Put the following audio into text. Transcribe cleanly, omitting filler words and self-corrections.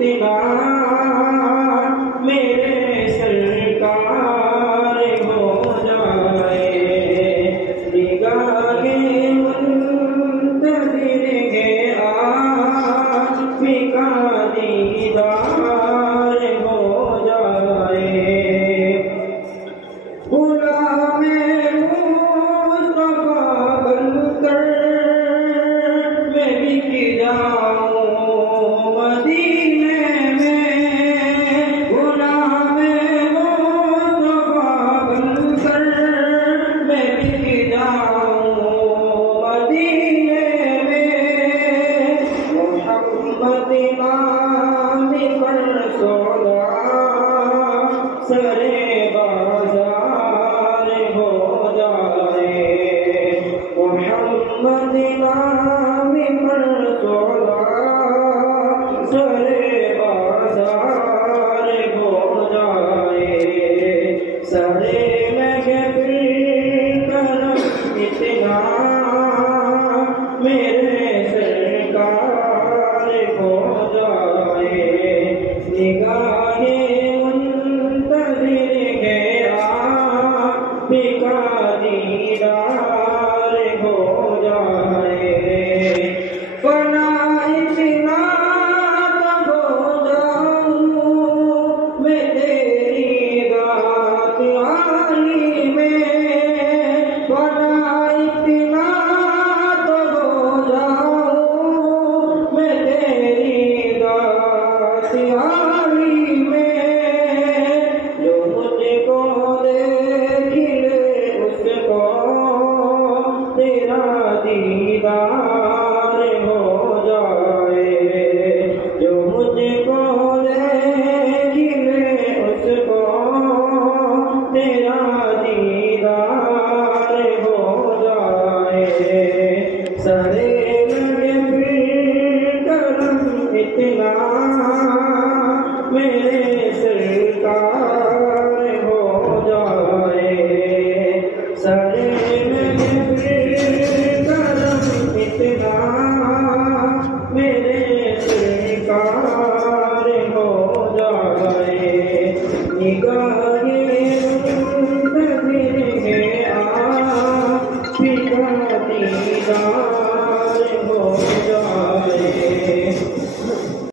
इतना मेरे सरकार हो जाए। निगाहे मुंतज़िर है आशिक़ा दीदार हो जाए। गुलामे मुस्तफ़ा बनकर मैं बिक जाऊं मदीने में। गुलामे मुस्तफ़ा बनकर मैं बिक जाऊं मदीने में। मोहम्मद नाम पर सौदा सरे बाजार हो जाए। मोहम्मद नाम पर सौदा सरे बाजार हो जाए। सरे महफिल करम इतना मेरे सरकार हो जाए। निगाहे मुंतज़िर है आशिक़ा दीदार हो जाए। फना इतना तब हो जाऊं मैं तेरी रात आली में। फना इतना तब हो जाऊं मैं तेरी रात आली में। जो मुझको देख ले उसको तेरा दीदार हो जाए। जो मुझको देख ले उसको तेरा दीदार हो जाए। सरे महफिल करम इतना मेरे सरकार हो जाए। सरे महफिल करम इतना मेरे सरकार हो जाए। निगाहे